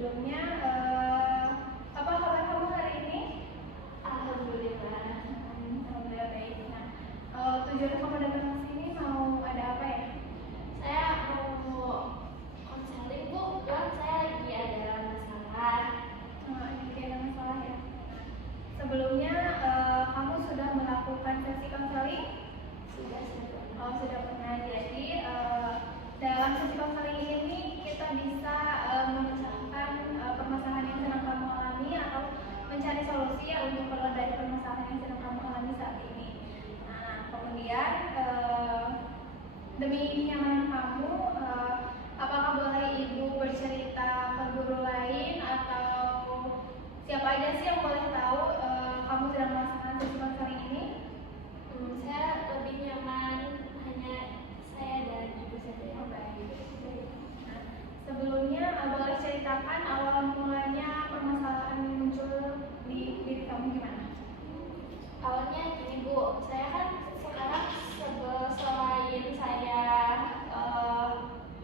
sebelumnya apa kabar kamu hari ini? Alhamdulillah. Alhamdulillah baik. Nah, tujuan kamu datang ke sini mau ada apa ya? Saya mau konseling Bu, kan saya lagi ada masalah. Ini ada masalah ya. Sebelumnya kamu sudah melakukan sesi konseling? Sudah. Sudah pernah. Jadi dalam sesi konseling ini kita bisa memecahkan permasalahan yang sedang kamu alami atau mencari solusi ya untuk keluar dari permasalahan yang sedang kamu alami saat ini. Nah, kemudian demi kenyamanan kamu, apakah boleh ibu bercerita ke guru lain atau siapa aja sih yang boleh tahu kamu sedang melaksanakan sesi konseling ini? Saya lebih nyaman hanya saya dan ibu saja. Oh, baik. Nah, sebelumnya boleh ceritakan awal mulanya permasalahan muncul di diri kamu gimana? Awalnya gini Bu, saya kan sekarang selain saya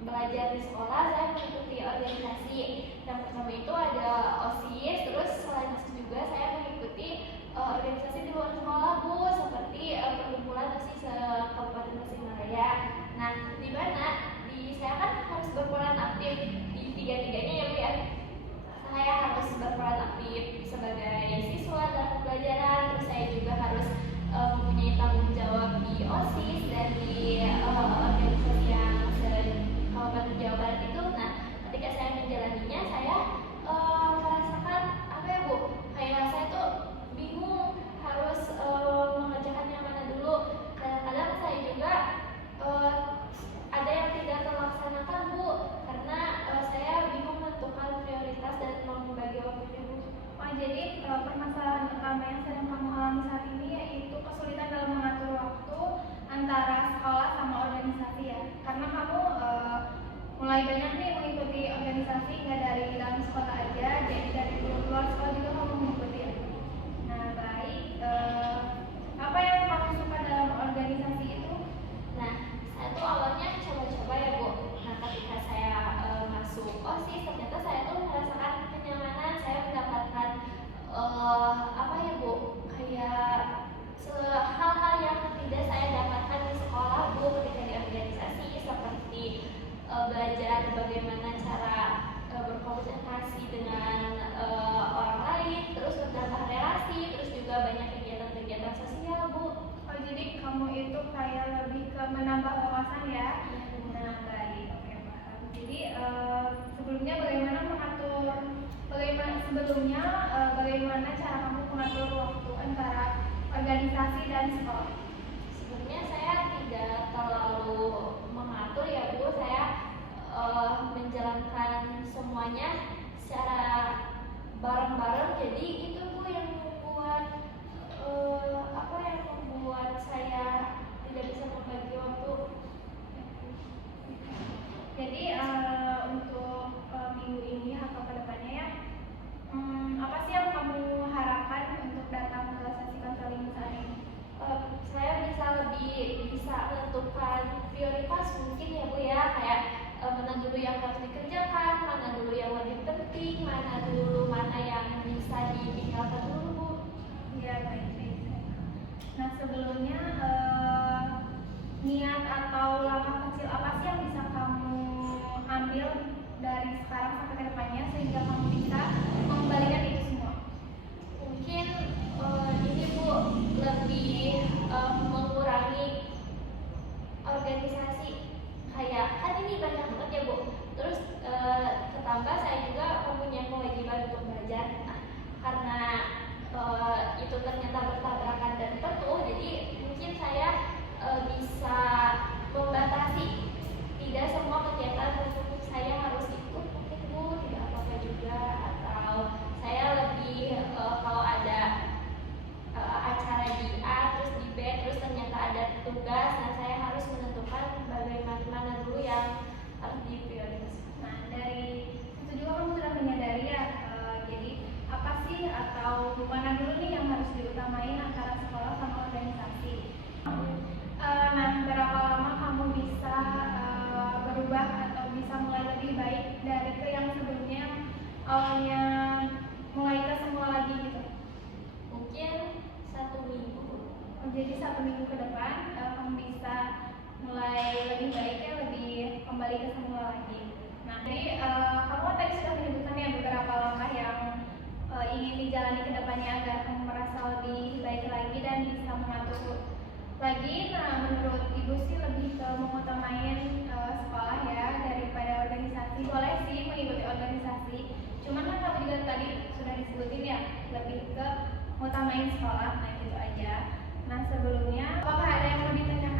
belajar di sekolah, saya mengikuti organisasi. Yang pertama itu ada OSIS, terus selain OSIS juga saya mengikuti organisasi di luar sekolah Bu, seperti perkumpulan OSIS Kabupaten Tasikmalaya. Nah, di mana saya kan harus berperan aktif di tiga-tiganya ya Bu ya. Saya harus berperan aktif sebagai siswa dalam pembelajaran, terus saya juga harus mempunyai tanggung jawab di OSIS dan di organisasi yang Kabupaten Jawa Barat itu. Nah, ketika saya menjalaninya, saya merasakan apa ya Bu, kayak saya tuh bingung harus mengerjakan yang mana dulu. Kadang-kadang saya juga ada yang tidak terlaksanakan Bu, karena saya bingung menentukan prioritas dan membagi waktunya Bu. Jadi permasalahan utama yang sedang kamu alami saat ini yaitu kesulitan dalam mengatur waktu antara sekolah sama organisasi ya. Karena kamu mulai banyak nih mengikuti organisasi, nggak dari dalam sekolah aja, jadi dari luar sekolah juga kamu mengikuti ya. Nah baik, apa yang kamu suka dalam organisasi itu? Nah, saya tuh awalnya coba-coba ya Bu. Nah, ketika saya masuk OSIS, ternyata saya tuh merasakan kenyamanan. Saya mendapatkan apa ya Bu, kayak hal-hal yang tidak saya dapatkan di sekolah Bu, ketika di organisasi, seperti belajar bagaimana cara berkomunikasi dengan orang lain, terus menambah relasi, terus juga banyak kegiatan-kegiatan sosial Bu. Jadi kamu itu kayak lebih ke menambah wawasan ya? Nah baik, oke paham. Jadi sebelumnya bagaimana cara kamu mengatur waktu antara organisasi dan sekolah? Sebenarnya saya tidak terlalu mengatur ya Bu, saya menjalankan semuanya secara bareng-bareng. Jadi itu Bu yang membuat saya tidak bisa membagi waktu. Jadi untuk minggu ini atau ke depannya ya, apa sih yang kamu harapkan untuk datang ke sesi konseling saat ini? Saya lebih bisa menentukan prioritas mungkin ya Bu ya, kayak mana dulu yang harus dikerjakan, mana dulu yang lebih penting, mana yang bisa ditinggalkan dulu Bu. Ya baik. Nah sebelumnya niat atau langkah kecil apa sih yang bisa kamu ambil dari sekarang sampai ke depannya sehingga kamu bisa mengembalikan itu semua? Mungkin ini Bu, lebih mengurangi organisasi. Kayak kan ini banyak banget ya Bu, terus ketambah saya juga mempunyai kewajiban untuk belajar. Nah, karena itu ternyata bertabrakan dan tentu, jadi mungkin saya bisa membatasi tidak semua kegiatan saya harus ikut mungkin Bu, tidak apa-apa juga. Atau saya lebih kalau ada acara di A terus di B terus ternyata ada tugas, nah saya harus menentukan bagaimana dulu yang harus diprioritaskan. Nah dari itu juga kamu sudah menyadari ya, jadi apa sih atau mana dulu nih yang harus diutamain antara sekolah sama organisasi? Nah berapa lama kamu bisa berubah atau bisa mulai lebih baik dari ke yang sebelumnya awalnya mulai ke semula lagi gitu? Mungkin 1 minggu. Oh, jadi 1 minggu ke depan kamu bisa mulai lebih baik ya, lebih kembali ke semula lagi. Nah, jadi kamu tadi sudah menyebutkan ya beberapa langkah yang ingin dijalani ke depannya agar kamu merasa lebih baik lagi dan bisa mengatur lagi. Nah, menurut Ibu sih lebih ke mengutamain sekolah ya daripada organisasi. Boleh sih mengikuti organisasi, cuman kan kamu juga tadi sudah disebutin ya lebih ke mengutamain sekolah. Nah, gitu aja. Nah, sebelumnya apakah ada yang mau ditanyakan